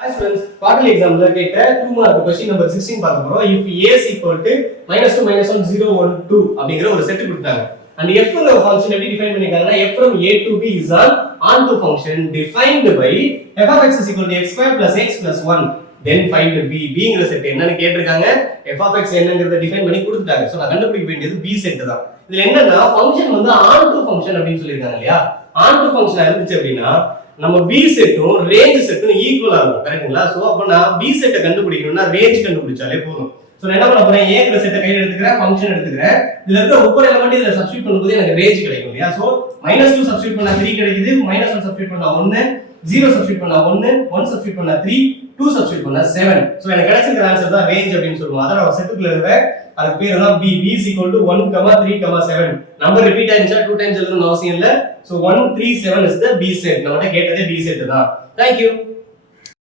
Hi students, quarterly exam la kekra 2 mark question number 16 பார்க்க போறோம். If a is equal to -2 -1 0 1 2 அப்படிங்கற ஒரு set கொடுத்தாங்க. And f ங்கற ஃபங்க்ஷன் எப்படி define பண்ணிருக்காங்கன்னா f from a to b is an onto function defined by f of x is equal to x square plus x plus 1. Then find b. b ங்கற set என்னன்னு கேட்டிருக்காங்க. f of x என்னங்கறத define பண்ணி கொடுத்துட்டாங்க. So நான் கண்டுபிடிக்க வேண்டியது b set தான். இதுல என்னன்னா ஃபங்க்ஷன் வந்து onto function அப்படினு சொல்லிருக்காங்க இல்லையா? onto function இருந்துச்சு அப்படினா நம்ம b செட்டும் ரேஞ்ச் செட்டும் ஈக்குவலா இருக்கும் கரெக்ட்டுங்களா சோ அப்ப நான் b செட்டை கண்டுபிடிக்கணும்னா ரேஞ்ச் கண்டுபிடிச்சாலே போதும் சோ நான் என்ன பண்ண போறேன் a ங்கற செட்டை கையில எடுத்துக்கறேன் ஃபங்க்ஷன் எடுத்துக்கறேன் இதுல இருக்க ஒவ்வொரு எலிமெண்ட் இதல சப்ஸ்டிட்யூட் பண்ணும்போது எனக்கு ரேஞ்ச் கிடைக்கும் இல்லையா சோ -2 சப்ஸ்டிட்யூட் பண்ணா 3 கிடைக்குது -1 சப்ஸ்டிட்யூட் பண்ணா 1 0 சப்ஸ்டிட்யூட் பண்ணா 1 1 சப்ஸ்டிட்யூட் பண்ணா 3 2 சப்ஸ்டிட்யூட் பண்ணா 7 சோ எனக்கு கிடைச்சிருக்கிற ஆன்சர் தான் ரேஞ்ச் அப்படினு சொல்லுவோம் அத நான் செட்டுக்குள்ள எழுதுற அதுக்கு பேர் தான் b b 1 3 7 நம்பர் ரிப்பீட் ஆயிடுச்சா 2 டைம்ஸ் எழுதணும்னு அவசியம் இல்ல so 1 3 7 is the b set நம்மட்ட கேட்டதே b set தான் thank you